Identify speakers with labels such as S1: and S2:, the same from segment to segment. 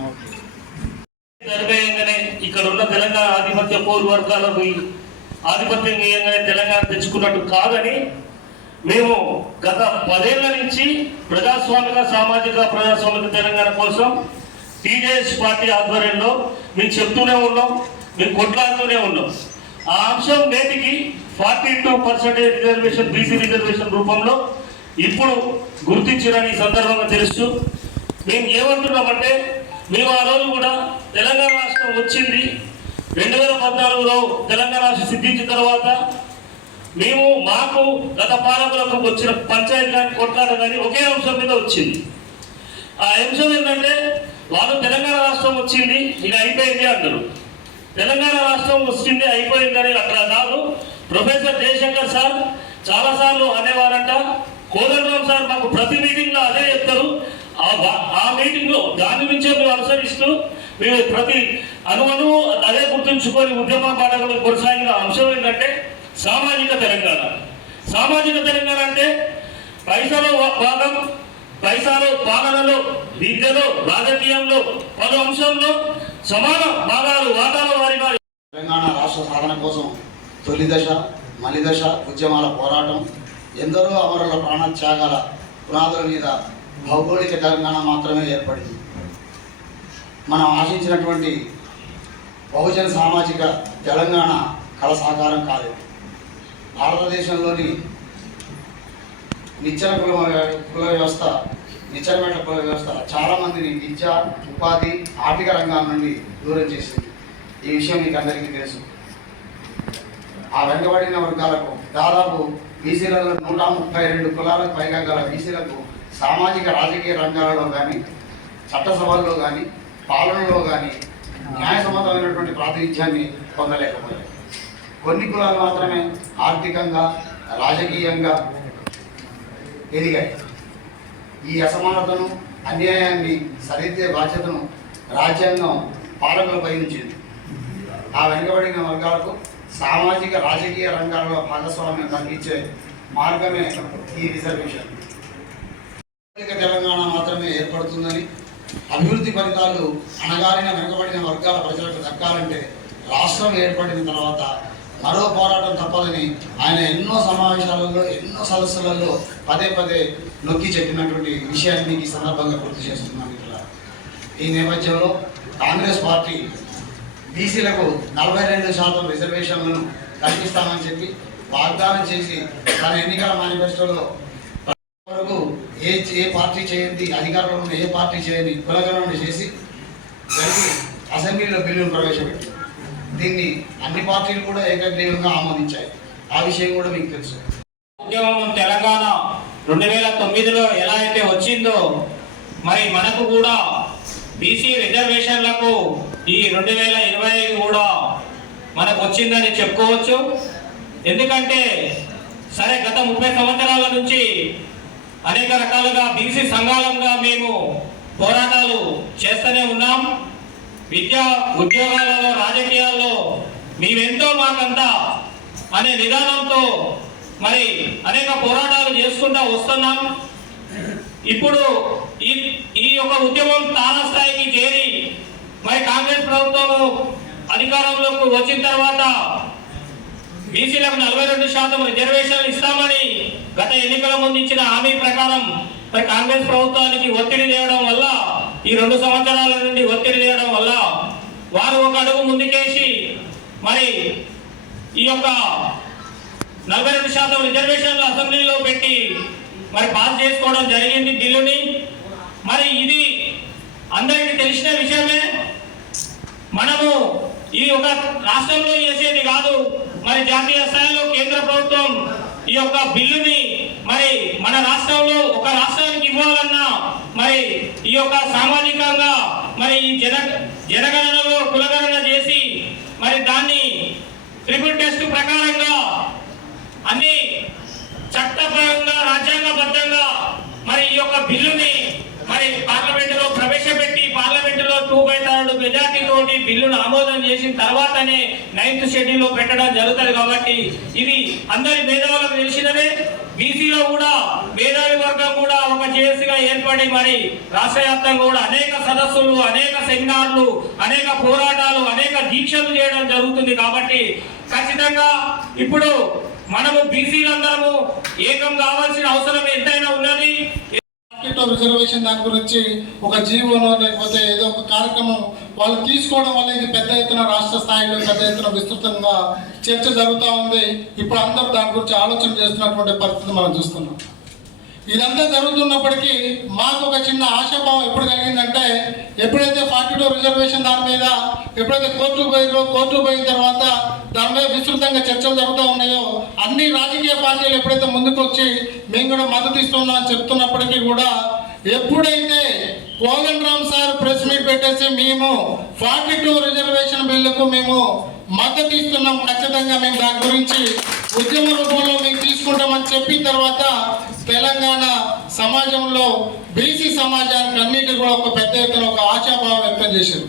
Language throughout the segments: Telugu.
S1: జరిపేయంగానే ఇక్కడ ఉన్న తెలంగాణ ఆధిపత్య పోరు వర్గాలకు ఆధిపత్యంగానే ఆధిపత్యం తెలంగాణ తెచ్చుకున్నట్టు కాదని మేము గత పదేళ్ళ నుంచి ప్రజాస్వామిక సామాజిక ప్రజాస్వామిక తెలంగాణ కోసం టీజేఎస్ పార్టీ ఆధ్వర్యంలో మేము చెప్తూనే ఉన్నాం మేము కొట్లాడుతూనే ఉన్నాం. ఆ అంశం నేటికి forty two percentage reservation BC reservation రూపంలో ఇప్పుడు గుర్తించారని ఈ సందర్భంగా తెలుస్తూ మేము ఏమంటున్నామంటే మేము ఆ రోజు కూడా తెలంగాణ రాష్ట్రం వచ్చింది. రెండు వేల పద్నాలుగులో తెలంగాణ రాష్ట్రం సిద్ధించిన తర్వాత మేము మాకు గత పాలకులకు వచ్చిన పంచాయతీ కానీ కొట్లాట కానీ ఒకే అంశం మీద వచ్చింది. ఆ అంశం ఏంటంటే వాళ్ళు తెలంగాణ రాష్ట్రం వచ్చింది ఇక అయిపోయింది అంటారు తెలంగాణ రాష్ట్రం వచ్చింది అయిపోయిందని అక్కడ కాదు. ప్రొఫెసర్ జయశంకర్ సార్ చాలాసార్లు అనేవారంట కోదండరాం సార్ మాకు ప్రతి మీటింగ్లో అదే చెప్తారు. ఆ ఆ మీటింగ్లో దాని నుంచే మేము అనుసరిస్తూ మేము ప్రతి అనువను అదే గుర్తుంచుకొని ఉద్యమ పాఠకులు కొనసాగిన అంశం ఏంటంటే సామాజిక తెలంగాణ. సామాజిక తెలంగాణ అంటే పైసలో భాగం పైసలో పాలనలో విద్యలో రాజకీయంలో పలు అంశంలో సమాన భాగాలు వాటాల వారిగా
S2: తెలంగాణ రాష్ట్ర సాధన కోసం తొలి దశ మలిదశ ఉద్యమాల పోరాటం ఎందరో అమరుల ప్రాణత్యాగాల పునాదుల మీద భౌగోళిక తెలంగాణ మాత్రమే ఏర్పడింది. మనం ఆశించినటువంటి బహుజన సామాజిక తెలంగాణ కళ సాకారం కాలేదు. భారతదేశంలోని నిచ్చెన కుల కుల వ్యవస్థ నిచ్చెనమెట్ల కుల వ్యవస్థ చాలామందిని విద్య ఉపాధి ఆర్థిక రంగాల నుండి దూరం చేసింది. ఈ విషయం మీకు అందరికీ తెలుసు. ఆ వెనుకబడిన వర్గాలకు దాదాపు బీసీలలో నూట ముప్పై రెండు కులాలకు పైగా గల బీసీలకు సామాజిక రాజకీయ రంగాలలో కానీ చట్టసభల్లో కానీ పాలనలో కానీ న్యాయసమ్మతమైనటువంటి ప్రాతినిధ్యాన్ని పొందలేకపోయాయి కొన్ని కులాలు మాత్రమే ఆర్థికంగా రాజకీయంగా ఎదిగాయి. ఈ అసమానతను అన్యాయాన్ని సరిదిద్దే బాధ్యతను రాజ్యాంగం పాలకులపై ఉంచింది. ఆ వెనుకబడిన వర్గాలకు సామాజిక రాజకీయ రంగాల్లో భాగస్వామ్యం కలిగించే మార్గమే ఈ రిజర్వేషన్. తెలంగాణ మాత్రమే ఏర్పడుతుందని అభివృద్ధి ఫలితాలు అణగారిన వెనుకబడిన వర్గాల ప్రజలకు దక్కాలంటే రాష్ట్రం ఏర్పడిన తర్వాత మరో పోరాటం తప్పదని ఆయన ఎన్నో సమావేశాలలో ఎన్నో సదస్సులలో పదే పదే నొక్కి చెప్పినటువంటి విషయాన్ని ఈ సందర్భంగా గుర్తు చేస్తున్నాను. ఇక్కడ ఈ నేపథ్యంలో కాంగ్రెస్ పార్టీ బీసీలకు నలభై రెండు శాతం రిజర్వేషన్లను కల్పిస్తామని చెప్పి వాగ్దానం చేసి తన ఎన్నికల మేనిఫెస్టోలో వరకు ఏ ఏ పార్టీ చేయండి అధికారంలో ఉన్న ఏ పార్టీ చేయని కులగణన చేసి జరిగి అసెంబ్లీలో బిల్లును ప్రవేశపెట్టారు. దీన్ని అన్ని పార్టీలు కూడా ఏకగ్రీవంగా ఆమోదించాయి. ఆ విషయం కూడా మీకు తెలుసు.
S3: ఉద్యమం తెలంగాణ రెండు వేల తొమ్మిదిలో ఎలా అయితే వచ్చిందో మరి మనకు కూడా బీసీ రిజర్వేషన్లకు ఈ రెండు వేల ఇరవై ఐదు కూడా మనకు వచ్చిందని చెప్పుకోవచ్చు. ఎందుకంటే సరే గత ముప్పై సంవత్సరాల నుంచి అనేక రకాలుగా బీసీ సంఘాలంగా మేము పోరాటాలు చేస్తూనే ఉన్నాం. విద్యా ఉద్యోగాలలో రాజకీయాల్లో మేమెంతో మాకంతా అనే విధానంతో మరి అనేక పోరాటాలు చేసుకుంటూ వస్తున్నాం. ఇప్పుడు ఈ ఈ యొక్క ఉద్యమం తారాస్థాయికి చేరి మరి కాంగ్రెస్ ప్రభుత్వం అధికారంలోకి వచ్చిన తర్వాత బీసీలకు నలభై రెండు శాతం రిజర్వేషన్లు ఇస్తామని గత ఎన్నికల ముందు ఇచ్చిన హామీ ప్రకారం మరి కాంగ్రెస్ ప్రభుత్వానికి ఒత్తిడి లేవడం వల్ల ఈ రెండు సంవత్సరాల నుండి ఒత్తిడి లేవడం వల్ల వారు ఒక అడుగు ముందుకేసి మరి ఈ యొక్క నలభై రెండు శాతం రిజర్వేషన్లు అసెంబ్లీలో పెట్టి మరి పాస్ చేసుకోవడం జరిగింది బిల్లుని మరి ఇది అందరికీ తెలిసిన విషయమే. మనము ఈ ఒక రాష్ట్రంలో చేసేది కాదు. మరి జాతీయ స్థాయిలో కేంద్ర ప్రభుత్వం ఈ యొక్క బిల్లుని మరి మన రాష్ట్రంలో ఒక రాష్ట్రానికి ఇవ్వాలన్నా మరి ఈ యొక్క సామాజికంగా మరి ఈ జన జనగణనలో కులగణన చేసి మరి దాన్ని ట్రిపుల్ టెస్ట్ ప్రకారంగా అన్ని చట్టపరంగా రాజ్యాంగబద్ధంగా మరి ఈ యొక్క బిల్లుని మరి పార్లమెంట్ ప్రవేశపెట్టి పార్లమెంటులో టూ బై థర్డ్ మెజార్టీ తోటి బిల్లును ఆమోదం చేసిన తర్వాతనే నైన్త్ షెడ్యూల్లో పెట్టడం జరుగుతుంది కాబట్టి ఇది అందరి మేధావులకు తెలిసినదే. బీసీలో కూడా మేధావి వర్గం కూడా ఒక చేసిగా ఏర్పడి మరి రాష్ట్ర వ్యాప్తంగా కూడా అనేక సదస్సులు అనేక సెమినార్లు అనేక పోరాటాలు అనేక దీక్షలు చేయడం జరుగుతుంది కాబట్టి ఖచ్చితంగా ఇప్పుడు మనము బీసీలందరము ఏకం కావాల్సిన అవసరం ఎంతైనా ఉన్నది.
S4: మార్కెట్ రిజర్వేషన్ దాని గురించి ఒక జీవోనో లేకపోతే ఏదో ఒక కార్యక్రమం వాళ్ళు తీసుకోవడం వల్ల ఇది పెద్ద ఎత్తున రాష్ట్ర స్థాయిలో పెద్ద ఎత్తున విస్తృతంగా చర్చ జరుగుతూ ఉంది. ఇప్పుడు అందరూ దాని గురించి ఆలోచన చేస్తున్నటువంటి పరిస్థితి మనం చూస్తున్నాం. ఇదంతా జరుగుతున్నప్పటికీ మాకు ఒక చిన్న ఆశాభావం ఎప్పుడు కలిగిందంటే ఎప్పుడైతే ఫార్టీ టూ రిజర్వేషన్ దాని మీద ఎప్పుడైతే కోర్టు పోయిందో కోర్టు పోయిన తర్వాత దాని మీద విస్తృతంగా చర్చలు జరుగుతూ ఉన్నాయో అన్ని రాజకీయ పార్టీలు ఎప్పుడైతే ముందుకు వచ్చి మేము కూడా మద్దతు ఇస్తున్నాం అని చెప్తున్నప్పటికీ కూడా ఎప్పుడైతే Kogan Ram sir press meet పెట్టేసి మేము ఫార్టీ టూ రిజర్వేషన్ బిల్లుకు మేము మద్దతు ఇస్తున్నాం ఖచ్చితంగా మేము దాని గురించి ఉద్యమ రూపంలో మేము తీసుకుంటామని చెప్పిన తర్వాత తెలంగాణ సమాజంలో బీసీ సమాజానికి అన్నిటి కూడా ఒక పెద్ద ఎత్తున ఒక ఆశాభావం వ్యక్తం చేశారు.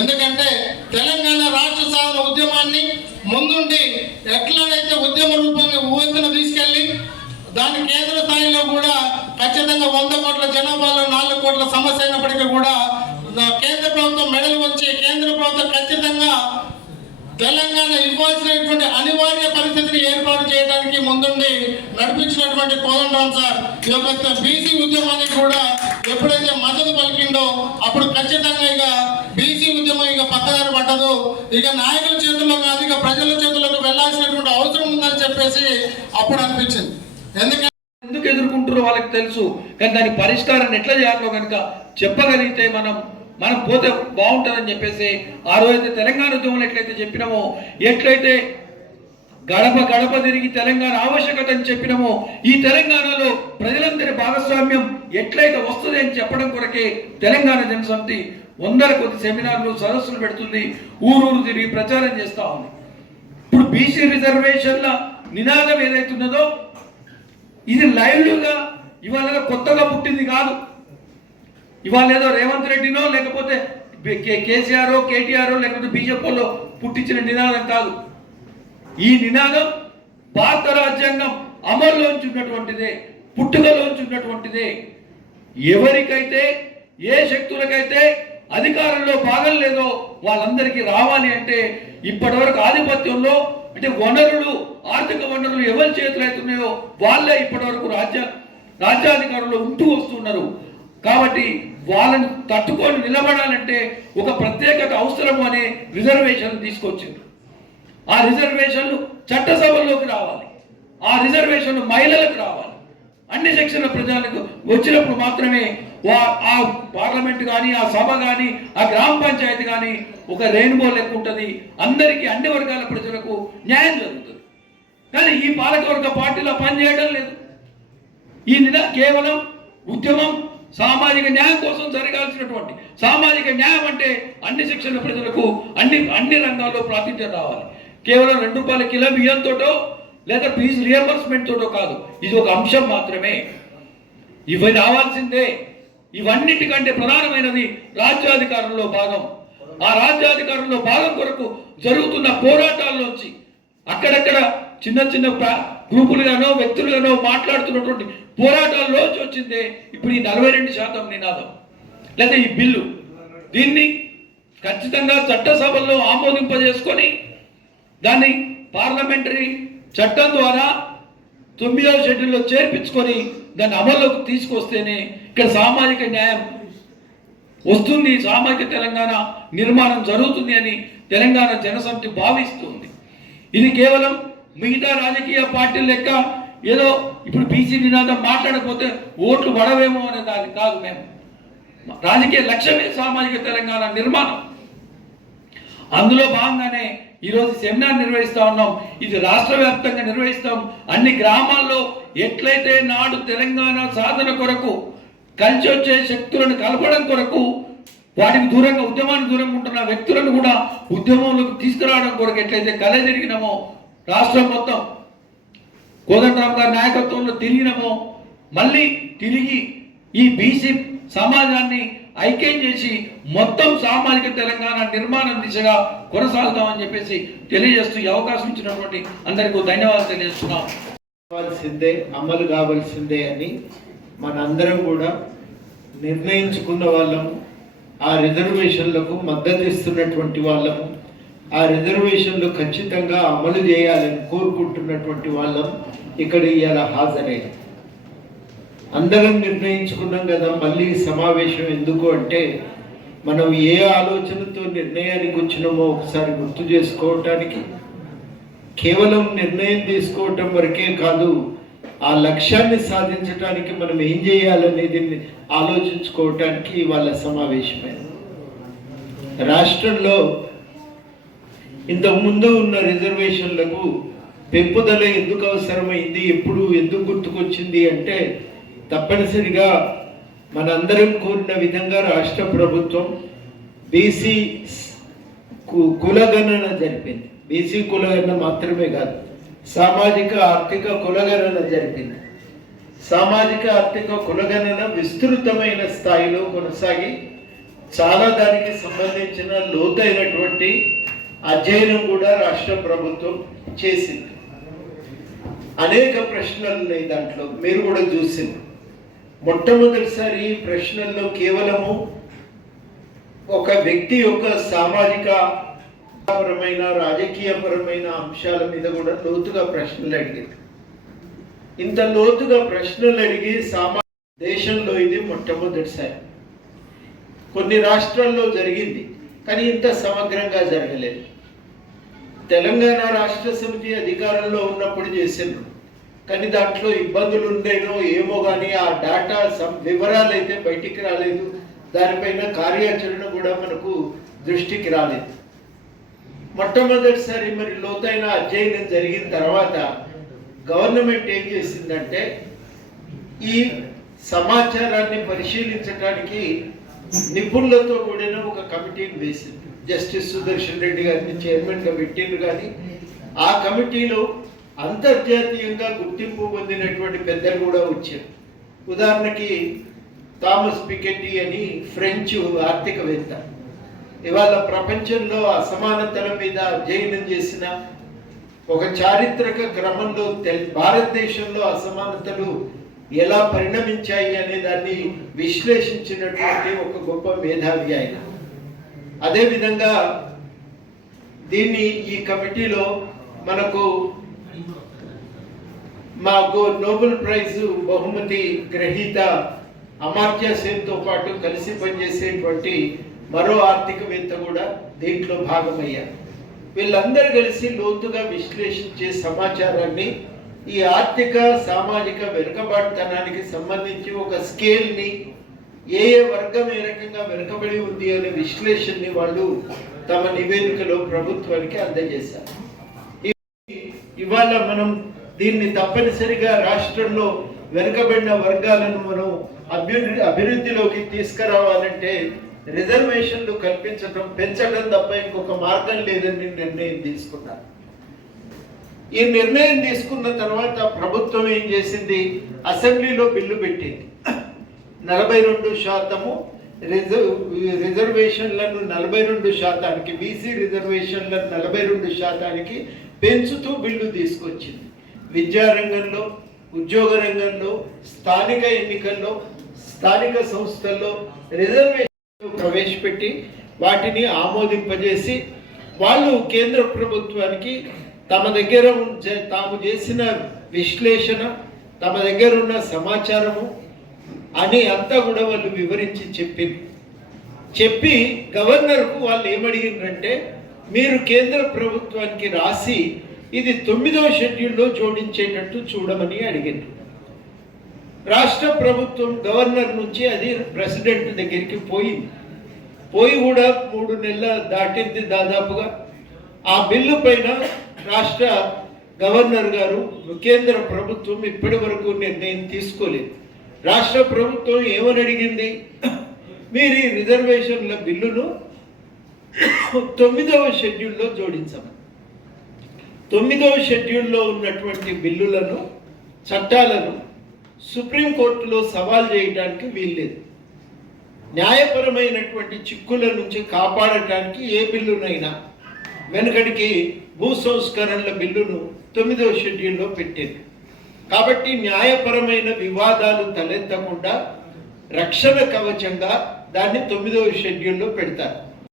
S4: ఎందుకంటే తెలంగాణ రాష్ట్ర సాధన ఉద్యమాన్ని ముందుండి ఎట్లనైతే ఉద్యమ రూపాన్ని ఊహెత్తున తీసుకెళ్ళి దాని కేంద్ర స్థాయిలో కూడా ఖచ్చితంగా వంద కోట్ల జనాభాలో నాలుగు కోట్ల సమస్య అయినప్పటికీ కూడా కేంద్ర ప్రభుత్వం మెడలు వచ్చి కేంద్ర ప్రభుత్వం ఖచ్చితంగా తెలంగాణ ఇవ్వాల్సినటువంటి అనివార్య పరిస్థితిని ఏర్పాటు చేయడానికి ముందుండి నడిపించినటువంటి కోదండరామ్ సార్ ఈ యొక్క బీసీ ఉద్యమానికి కూడా ఎప్పుడైతే మద్దతు పలికిందో అప్పుడు ఖచ్చితంగా ఇక బీసీ ఉద్యమం ఇక పక్కదారి పట్టదు. ఇక నాయకుల చేతుల్లో కాదు ఇక ప్రజల చేతుల్లోకి వెళ్ళాల్సినటువంటి అవసరం ఉందని చెప్పేసి అప్పుడు అనిపించింది. ఎందుకంటే
S5: ఎందుకు ఎదుర్కొంటారో వాళ్ళకి తెలుసు కానీ దాని పరిష్కారాన్ని ఎట్లా చేయాలో కనుక చెప్పగలిగితే మనం మనం పోతే బాగుంటుందని చెప్పేసి ఆ రోజైతే తెలంగాణ ఉద్యమంలో ఎట్లయితే చెప్పినామో ఎట్లయితే గడప గడప తిరిగి తెలంగాణ ఆవశ్యకత అని చెప్పినామో ఈ తెలంగాణలో ప్రజలందరి భాగస్వామ్యం ఎట్లయితే వస్తుంది అని చెప్పడం కొరకే తెలంగాణ జనసమితి వందల కొద్ది సెమినార్లు సదస్సులు పెడుతుంది ఊరూరు తిరిగి ప్రచారం చేస్తూ ఉంది. ఇప్పుడు బీసీ రిజర్వేషన్ల నినాదం ఏదైతున్నదో ఇది లైవ్గా ఇవాళ కొత్తగా పుట్టింది కాదు. ఇవాళ ఏదో రేవంత్ రెడ్డినో లేకపోతే కేసీఆర్ కేటీఆర్ లేకపోతే బీజేపీలో పుట్టించిన నినాదం కాదు. ఈ నినాదం భారత రాజ్యాంగం అమల్లోంచి ఉన్నటువంటిదే పుట్టుకలోంచి ఉన్నటువంటిదే ఎవరికైతే ఏ శక్తులకైతే అధికారంలో భాగం లేదో వాళ్ళందరికీ రావాలి అంటే ఇప్పటివరకు ఆధిపత్యంలో అంటే వనరులు ఆర్థిక వనరులు ఎవరి చేతులు అవుతున్నాయో వాళ్ళే ఇప్పటివరకు రాజ్య రాజ్యాధికారంలో ఉంటూ వస్తున్నారు కాబట్టి వాళ్ళని తట్టుకొని నిలబడాలంటే ఒక ప్రత్యేకత అవసరం అనే రిజర్వేషన్ తీసుకొచ్చింది ఆ రిజర్వేషన్లు చట్టసభల్లోకి రావాలి. ఆ రిజర్వేషన్లు మహిళలకు రావాలి. అన్ని సెక్షన్ల ప్రజలకు వచ్చినప్పుడు మాత్రమే వా ఆ పార్లమెంట్ కానీ ఆ సభ కానీ ఆ గ్రామ పంచాయతీ కానీ ఒక రెయిన్బో లెక్క ఉంటుంది. అందరికీ అన్ని వర్గాల ప్రజలకు న్యాయం జరుగుతుంది. కానీ ఈ పాలకవర్గ పార్టీలో పనిచేయడం లేదు. ఈ నిల కేవలం ఉద్యమం సామాజిక న్యాయం కోసం జరగాల్సినటువంటి సామాజిక న్యాయం అంటే అన్ని శిక్షణ ప్రజలకు అన్ని అన్ని రంగాల్లో ప్రాతినిధ్యం రావాలి. కేవలం రెండు రూపాయల కిలో బియ్యంతోటో లేదా ఫీజు రియంబర్స్మెంట్ తోటో కాదు. ఇది ఒక అంశం మాత్రమే. ఇవి రావాల్సిందే. ఇవన్నిటికంటే ప్రధానమైనది రాజ్యాధికారంలో భాగం. ఆ రాజ్యాధికారంలో భాగం కొరకు జరుగుతున్న పోరాటాల్లోంచి అక్కడక్కడ చిన్న చిన్న గ్రూపులుగానో వ్యక్తులుగానో మాట్లాడుతున్నటువంటి పోరాటాల్లోంచి వచ్చిందే ఇప్పుడు ఈ నలభై రెండు శాతం నినాదం. లేదా ఈ బిల్లు. దీన్ని ఖచ్చితంగా చట్టసభల్లో ఆమోదింపజేసుకొని దాన్ని పార్లమెంటరీ చట్టం ద్వారా తొమ్మిదవ షెడ్యూల్లో చేర్పించుకొని దాన్ని అమల్లోకి తీసుకొస్తేనే ఇక్కడ సామాజిక న్యాయం వస్తుంది. సామాజిక తెలంగాణ నిర్మాణం జరుగుతుంది అని తెలంగాణ జనసమితి భావిస్తుంది. ఇది కేవలం మిగతా రాజకీయ పార్టీలు లెక్క ఏదో ఇప్పుడు బీసీ నినాదం మాట్లాడకపోతే ఓట్లు పడవేమో అనే దాన్ని కాదు మేము. రాజకీయ లక్ష్యమే సామాజిక తెలంగాణ నిర్మాణం. అందులో భాగంగానే ఈరోజు సెమినార్ నిర్వహిస్తా ఉన్నాం. ఇది రాష్ట్ర వ్యాప్తంగా నిర్వహిస్తాం. అన్ని గ్రామాల్లో ఎట్లయితే నాడు తెలంగాణ సాధన కొరకు కలిసి వచ్చే శక్తులను కలపడం కొరకు వాటికి దూరంగా ఉద్యమానికి దూరంగా ఉంటున్న వ్యక్తులను కూడా ఉద్యమంలోకి తీసుకురావడం కొరకు ఎట్లయితే కళ జరిగినామో రాష్ట్రం మొత్తం కోదండరామ్ గారి నాయకత్వంలో తిరిగినమో మళ్ళీ తిరిగి ఈ బీసీ సమాజాన్ని ఐక్యం చేసి మొత్తం సామాజిక తెలంగాణ నిర్మాణం దిశగా కొనసాగుతామని చెప్పేసి తెలియజేస్తూ ఈ అవకాశం ఇచ్చినటువంటి అందరికీ ధన్యవాదాలు తెలియజేస్తున్నాం.
S6: కావాల్సిందే అమలు కావాల్సిందే అని మనందరం కూడా నిర్ణయించుకున్న వాళ్ళము ఆ రిజర్వేషన్లకు మద్దతు ఇస్తున్నటువంటి వాళ్ళము. ఆ రిజర్వేషన్లు ఖచ్చితంగా అమలు చేయాలని కోరుకుంటున్నటువంటి వాళ్ళం ఇక్కడ ఇవాళ హాజరైన అందరం నిర్ణయించుకున్నాం కదా మళ్ళీ సమావేశం ఎందుకు అంటే మనం ఏ ఆలోచనతో నిర్ణయానికి వచ్చినామో ఒకసారి గుర్తు చేసుకోవటానికి. కేవలం నిర్ణయం తీసుకోవటం వరకే కాదు ఆ లక్ష్యాన్ని సాధించడానికి మనం ఏం చేయాలనేది ఆలోచించుకోవటానికి వాళ్ళ సమావేశమే. రాష్ట్రంలో ఇంతకుముందు ఉన్న రిజర్వేషన్లకు పెంపుదల ఎందుకు అవసరమైంది? ఎప్పుడు ఎందుకు గుర్తుకొచ్చింది అంటే తప్పనిసరిగా మనందరం కోరిన విధంగా రాష్ట్ర ప్రభుత్వం బీసీ కు- కులగణన జరిపింది. బీసీ కులగణన మాత్రమే కాదు సామాజిక ఆర్థిక కులగణన జరిపింది. సామాజిక ఆర్థిక కులగణన విస్తృతమైన స్థాయిలో కొనసాగి చాలా దానికి సంబంధించిన లోతైనటువంటి అధ్యయనం కూడా రాష్ట్ర ప్రభుత్వం చేసింది. అనేక ప్రశ్నలు ఉన్నాయి దాంట్లో. మీరు కూడా చూసింది. మొట్టమొదటిసారి ఈ ప్రశ్నల్లో కేవలము ఒక వ్యక్తి యొక్క సామాజిక పరమైన రాజకీయపరమైన అంశాల మీద కూడా లోతుగా ప్రశ్నలు అడిగింది. ఇంత లోతుగా ప్రశ్నలు అడిగి సామా దేశంలో ఇది మొట్టమొదటిసారి. కొన్ని రాష్ట్రాల్లో జరిగింది కానీ ఇంత సమగ్రంగా జరగలేదు. తెలంగాణ రాష్ట్ర సమితి అధికారంలో ఉన్నప్పుడు చేసిండ్రు కానీ దాంట్లో ఇబ్బందులు ఉండేనో ఏమో కానీ ఆ డేటా సం వివరాలు అయితే బయటికి రాలేదు. దానిపైన కార్యాచరణ కూడా మనకు దృష్టికి రాలేదు. మొట్టమొదటిసారి మరి లోతైన అధ్యయనం జరిగిన తర్వాత గవర్నమెంట్ ఏం చేసిందంటే ఈ సమాచారాన్ని పరిశీలించడానికి నిపుణులతో కూడిన ఒక కమిటీని వేసింది. జస్టిస్ సుదర్శన్ రెడ్డి గారిని చైర్మన్గా పెట్టిండ్రు కానీ ఆ కమిటీలో అంతర్జాతీయంగా గుర్తింపు పొందినటువంటి పెద్దలు కూడా వచ్చారు. ఉదాహరణకి థామస్ పికెటీ అని ఫ్రెంచ్ ఆర్థికవేత్త. ఇవాళ ప్రపంచంలో అసమానతల మీద అధ్యయనం చేసిన ఒక చారిత్రక క్రమంలో భారతదేశంలో అసమానతలు ఎలా పరిణమించాయి అనే దాన్ని విశ్లేషించినటువంటి ఒక గొప్ప మేధావి ఆయన. అదేవిధంగా దీన్ని ఈ కమిటీలో మనకు మాకు నోబెల్ ప్రైజ్ బహుమతి గ్రహీత అమార్త్య సేన్తో పాటు కలిసి పనిచేసేటువంటి మరో ఆర్థికవేత్త కూడా దీంట్లో భాగమయ్యారు. వీళ్ళందరూ కలిసి లోతుగా విశ్లేషించే సమాచారాన్ని ఈ ఆర్థిక సామాజిక వెనుకబాటుతనానికి సంబంధించి ఒక స్కేల్ని ఏ ఏ వర్గం ఏ రకంగా వెనుకబడి ఉంది అనే విశ్లేషణని వాళ్ళు తమ నివేదికలో ప్రభుత్వానికి అందజేశారు. ఇవాళ మనం దీన్ని తప్పనిసరిగా రాష్ట్రంలో వెనుకబడిన వర్గాలను మనం అభివృద్ధి అభివృద్ధిలోకి తీసుకురావాలంటే రిజర్వేషన్లు కల్పించడం పెంచడం తప్ప ఇంకొక మార్గం లేదని నిర్ణయం తీసుకున్నారు. ఈ నిర్ణయం తీసుకున్న తర్వాత ప్రభుత్వం ఏం చేసింది? అసెంబ్లీలో బిల్లు పెట్టింది. నలభై రెండు శాతము రిజర్వ్ రిజర్వేషన్లను నలభై రెండు శాతానికి బీసీ రిజర్వేషన్లను నలభై రెండు శాతానికి పెంచుతూ బిల్లు తీసుకొచ్చింది. విద్యారంగంలో ఉద్యోగ రంగంలో స్థానిక ఎన్నికల్లో స్థానిక సంస్థల్లో రిజర్వేషన్ ప్రవేశపెట్టి వాటిని ఆమోదింపజేసి వాళ్ళు కేంద్ర ప్రభుత్వానికి తమ దగ్గర తాము చేసిన విశ్లేషణ తమ దగ్గర ఉన్న సమాచారము అని అంతా కూడా వాళ్ళు వివరించి చెప్పింది చెప్పి గవర్నర్కు వాళ్ళు ఏమడిగిందంటే మీరు కేంద్ర ప్రభుత్వానికి రాసి ఇది తొమ్మిదవ షెడ్యూల్లో జోడించేటట్టు చూడమని అడిగింది రాష్ట్ర ప్రభుత్వం గవర్నర్ నుంచి అది ప్రెసిడెంట్ దగ్గరికి పోయింది పోయి కూడా మూడు నెలల దాటింది దాదాపుగా. ఆ బిల్లు పైన రాష్ట్ర గవర్నర్ గారు కేంద్ర ప్రభుత్వం ఇప్పటి వరకు నిర్ణయం తీసుకోలేదు. రాష్ట్ర ప్రభుత్వం ఏమని అడిగింది మీరు ఈ రిజర్వేషన్ల బిల్లును తొమ్మిదవ షెడ్యూల్లో జోడించమని తొమ్మిదవ షెడ్యూల్లో ఉన్నటువంటి బిల్లులను చట్టాలను సుప్రీంకోర్టులో సవాల్ చేయడానికి వీల్లేదు. న్యాయపరమైనటువంటి చిక్కుల నుంచి కాపాడటానికి ఏ బిల్లునైనా వెనుకడికి భూ సంస్కరణల బిల్లును తొమ్మిదవ షెడ్యూల్లో పెట్టింది. కాబట్టి న్యాయపరమైన వివాదాలు తలెత్తకుండా రక్షణ కవచంగా దాన్ని తొమ్మిదవ షెడ్యూల్లో పెడతారు.